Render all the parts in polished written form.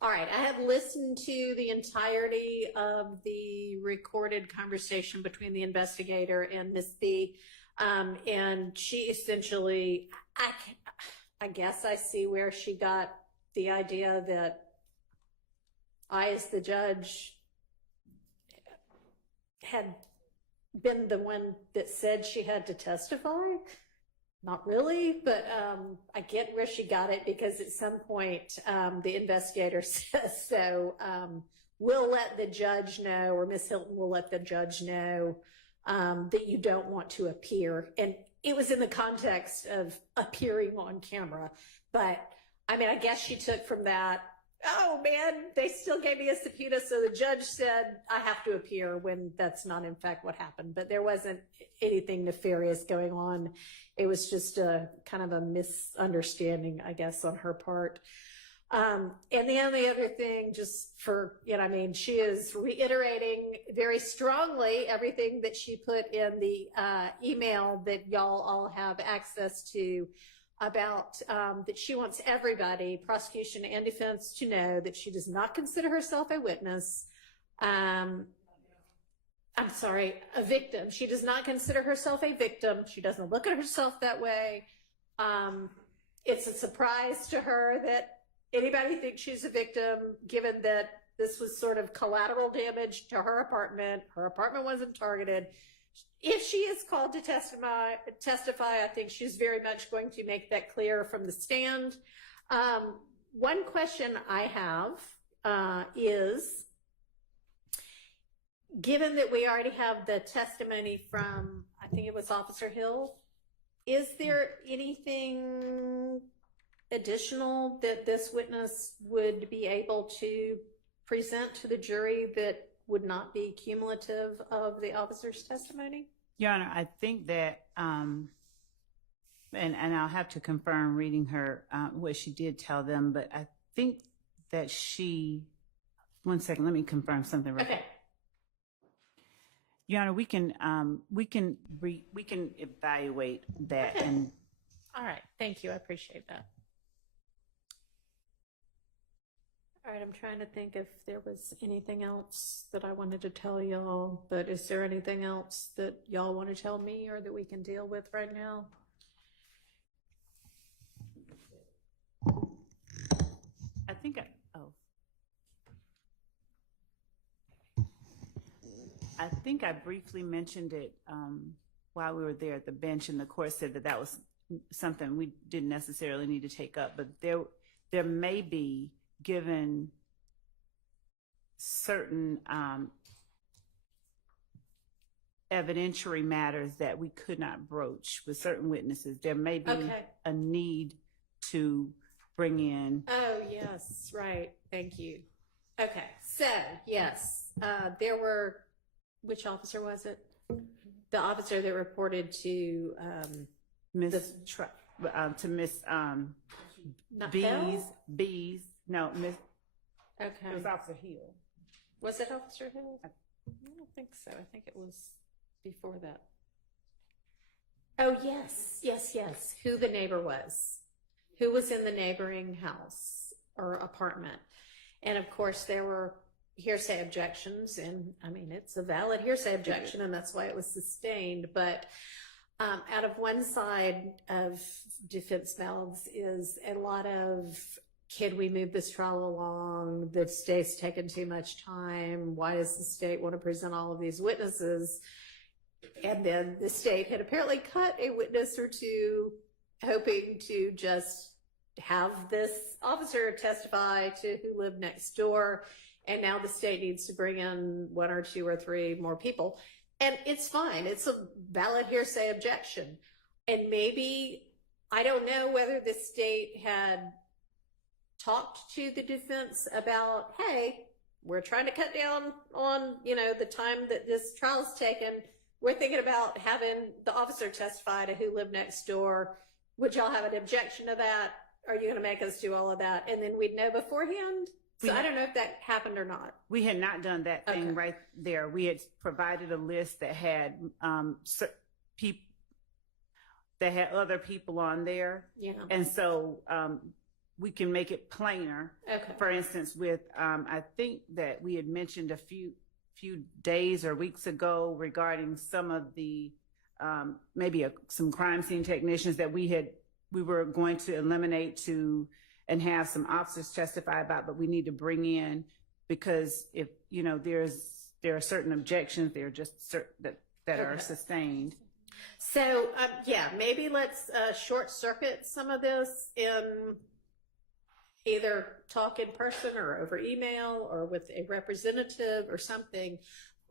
All right, I have listened to the entirety of the recorded conversation between the investigator and Miss B, and she essentially, I guess I see where she got the idea that I, as the judge, had been the one that said she had to testify. Not really, but I get where she got it, because at some point the investigator says, so we'll let the judge know, or Miss Hilton will let the judge know that you don't want to appear. And it was in the context of appearing on camera. But I mean, I guess she took from that, oh man, they still gave me a subpoena, so the judge said I have to appear, when that's not in fact what happened. But there wasn't anything nefarious going on. It was just a kind of a misunderstanding, I guess, on her part. And the only other thing, just for, I mean, she is reiterating very strongly everything that she put in the email that y'all all have access to, about that she wants everybody, prosecution and defense, to know that she does not consider herself a witness. I'm sorry, a victim. She does not consider herself a victim. She doesn't look at herself that way. It's a surprise to her that anybody thinks she's a victim, given that this was sort of collateral damage to her apartment. Her apartment wasn't targeted. If she is called to testify, I think she's very much going to make that clear from the stand. One question I have is, given that we already have the testimony from, I think it was Officer Hill, is there anything additional that this witness would be able to present to the jury that would not be cumulative of the officer's testimony? Your Honor, I think that, and I'll have to confirm reading her, what she did tell them, but I think that one second, let me confirm something real quick. Okay. Your Honor, we can evaluate that. Okay. And all right, thank you, I appreciate that. All right, I'm trying to think if there was anything else that I wanted to tell y'all, but is there anything else that y'all want to tell me or that we can deal with right now? I think I briefly mentioned it while we were there at the bench, and the court said that that was something we didn't necessarily need to take up, but there may be, given certain evidentiary matters that we could not broach with certain witnesses, there may be a need to bring in. Oh, yes, right. Thank you. Okay, so yes, there were, which officer was it? The officer that reported to Miss B's. No, Miss. Okay. It was Officer Hill. Was it Officer Hill? I don't think so. I think it was before that. Oh, yes. Who the neighbor was. Who was in the neighboring house or apartment. And of course, there were hearsay objections. And I mean, it's a valid hearsay objection, and that's why it was sustained. But out of one side of defense mouths is a lot of, can we move this trial along? The state's taken too much time. Why does the state want to present all of these witnesses? And then the state had apparently cut a witness or two, hoping to just have this officer testify to who lived next door. And now the state needs to bring in one or two or three more people. And it's fine. It's a valid hearsay objection. And maybe, I don't know whether the state had talked to the defense about, hey, we're trying to cut down on, the time that this trial's taken. We're thinking about having the officer testify to who lived next door. Would y'all have an objection to that? Are you going to make us do all of that? And then we'd know beforehand. So I don't know if that happened or not. We had not done that thing right there. We had provided a list that had other people on there. Yeah. And so we can make it plainer. Okay. For instance, with, I think that we had mentioned a few days or weeks ago regarding some of the, maybe some crime scene technicians that we were going to eliminate and have some officers testify about, but we need to bring in, because if, there are certain objections, there are just certain that are sustained. So, yeah, maybe let's short circuit some of this in either talk in person or over email or with a representative or something.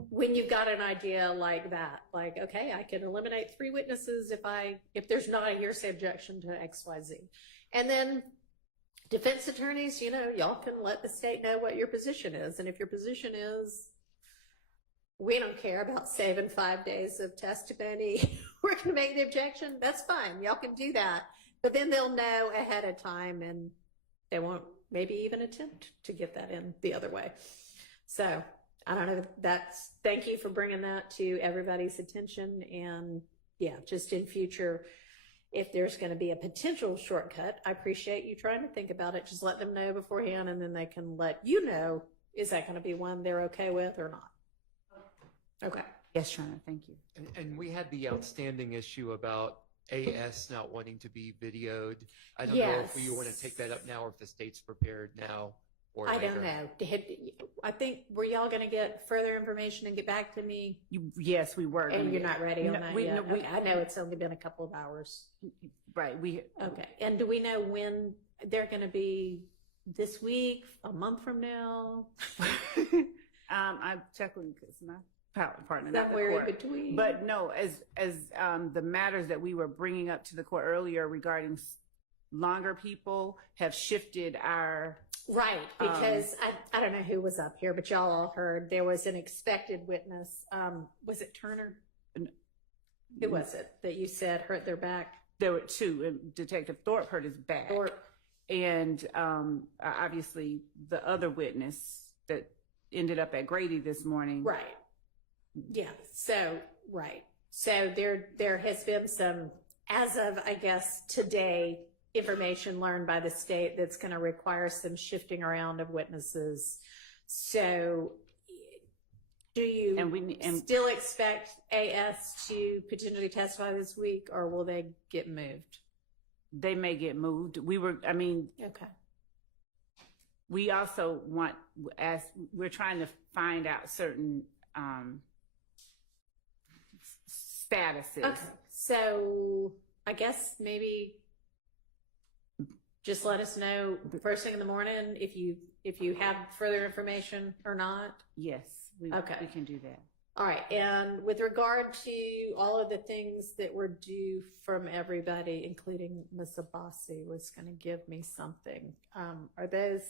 When you've got an idea like that, like, okay, I can eliminate 3 witnesses if there's not a hearsay objection to XYZ. And then defense attorneys, y'all can let the state know what your position is. And if your position is, we don't care about saving 5 days of testimony, we're going to make the objection, that's fine. Y'all can do that. But then they'll know ahead of time and they won't maybe even attempt to get that in the other way. So I don't know, thank you for bringing that to everybody's attention. And yeah, just in future, if there's going to be a potential shortcut, I appreciate you trying to think about it. Just let them know beforehand, and then they can let you know, is that going to be one they're okay with or not? Okay. Yes, Shana, thank you. And we had the outstanding issue about AS not wanting to be videoed. I don't know Yes. if you want to take that up now or if the state's prepared now or I later. don't know. I think, were y'all going to get further information and get back to me? Yes, we were. And you're not ready on No, that we- yet? no, we- Okay, I know it's only been a couple of hours. Right. Okay. And do we know when they're going to be, this week, a month from now? I'm checking because my partner, Is not that the where in court. between? But no, as the matters that we were bringing up to the court earlier regarding longer people have shifted our. Right, because I don't know who was up here, but y'all all heard there was an expected witness. Was it Turner? Who was it that you said hurt their back? There were 2, and Detective Thorpe hurt his back. Thorpe. And obviously the other witness that ended up at Grady this morning. Right. Yeah. So, right. So there has been some, as of, I guess, today, information learned by the state that's going to require some shifting around of witnesses. So do you still expect AS to potentially testify this week, or will they get moved? They may get moved. Okay. We also as we're trying to find out certain statuses. Okay. So I guess maybe just let us know first thing in the morning if you have further information or not. Yes, we can do that. All right. And with regard to all of the things that were due from everybody, including Ms. Abbasi was going to give me something. Are those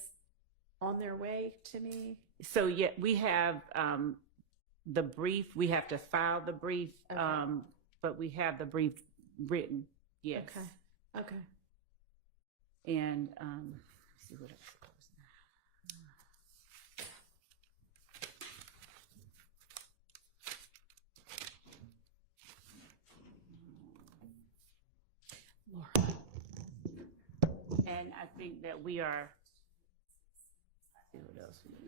on their way to me? So yeah, we have the brief. We have to file the brief, Okay. but we have the brief written. Yes. Okay. And let's see what else. Laura. And I think that we are. Let's see what else we do.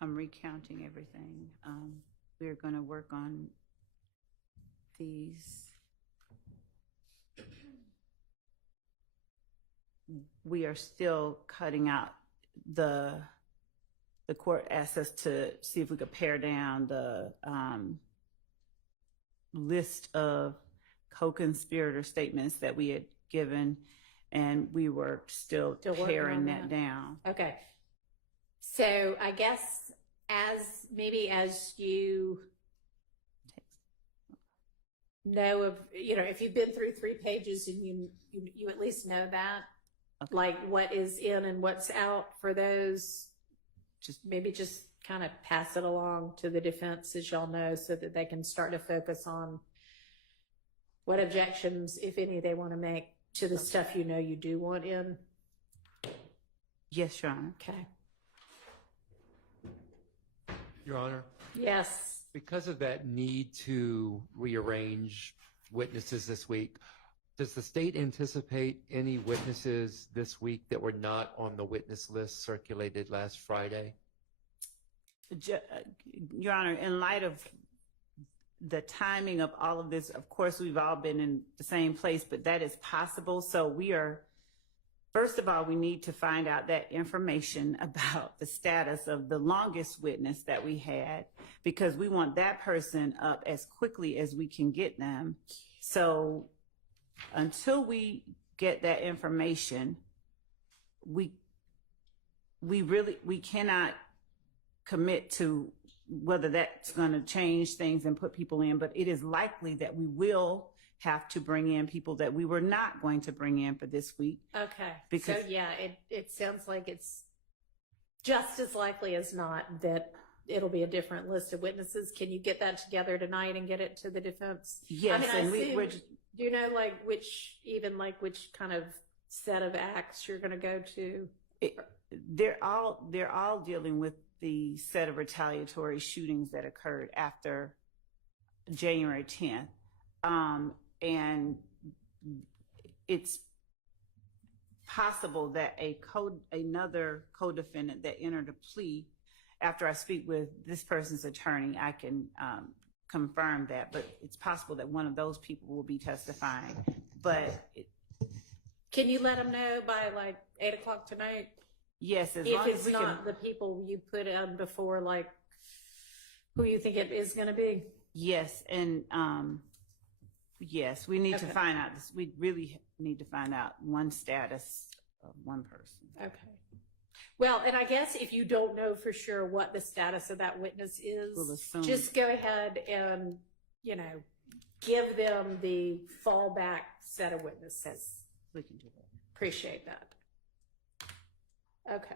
I'm recounting everything. We're going to work on these. We are still cutting out the court asked us to see if we could pare down the list of co-conspirator statements that we had given, and we were still paring that down. Okay. So I guess as you know of, if you've been through 3 pages and you at least know that, okay, like what is in and what's out for those, just kind of pass it along to the defense, as y'all know, so that they can start to focus on what objections, if any, they want to make to the stuff you know you do want in? Yes, Your Honor. Okay. Your Honor, Yes. because of that need to rearrange witnesses this week, does the state anticipate any witnesses this week that were not on the witness list circulated last Friday? Your Honor, in light of the timing of all of this, of course, we've all been in the same place, but that is possible. So we are, first of all, we need to find out that information about the status of the longest witness that we had, because we want that person up as quickly as we can get them. So until we get that information, we cannot commit to whether that's going to change things and put people in, but it is likely that we will have to bring in people that we were not going to bring in for this week. Okay. Because- so yeah, it sounds like it's just as likely as not that it'll be a different list of witnesses. Can you get that together tonight and get it to the defense? Yes, I and assume, we're just, do you know which kind of set of acts you're going to go to? they're all dealing with the set of retaliatory shootings that occurred after January 10th. And it's possible that another co-defendant that entered a plea, after I speak with this person's attorney, I can confirm that, but it's possible that one of those people will be testifying. But Can you let them know by 8 o'clock tonight? yes, as If long as it's we not can. the people you put on before, who you think it is going to be? Yes, and yes, we need to Okay. find out this. We really need to find out one status of one person. Okay. Well, and I guess if you don't know for sure what the status of that witness is, We'll assume. just go ahead and, give them the fallback set of witnesses. We can do that. Appreciate that. Okay.